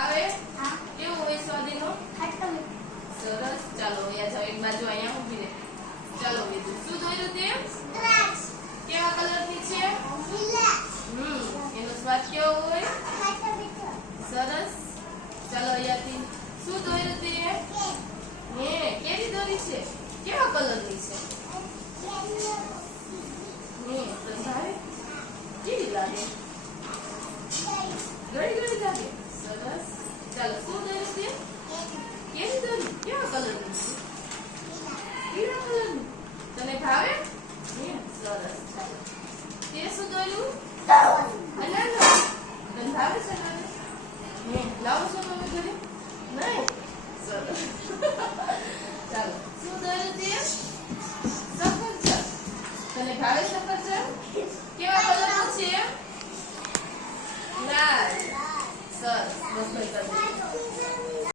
આવે કેવું હોય સ્વાદીનો સરસ. ચાલો, અહીંયા જાઓ એક બાજુ અહીંયા ઊભી રહે. ચાલો, બીજું. શું જોયું તે? કેવા કલરની છે? લીલા હમ, એનો સ્વાદ કેવો હોય? સરસ. ચાલો, અહીંયાથી. શું દોર્યું તે? હે, કેવી દોરી છે? કેવા કલરની છે? હમ તો સારી કેવી લાગે? ગળી ગળી લાગે? ચાલો શું દોર્યું તે કેવી દોરી કેવા કલરની છે પીળા કલરનું તને ભાવે સરસ તે શું દોર્યું અનાનસ તને ભાવે છે અનાનસ હે લાવો છો તમે ઘરે નહીં સરસ ચાલો શું દોર્યું તે સફરજન તને ભાવે સફરજન કેવા કલરનું છે લાલ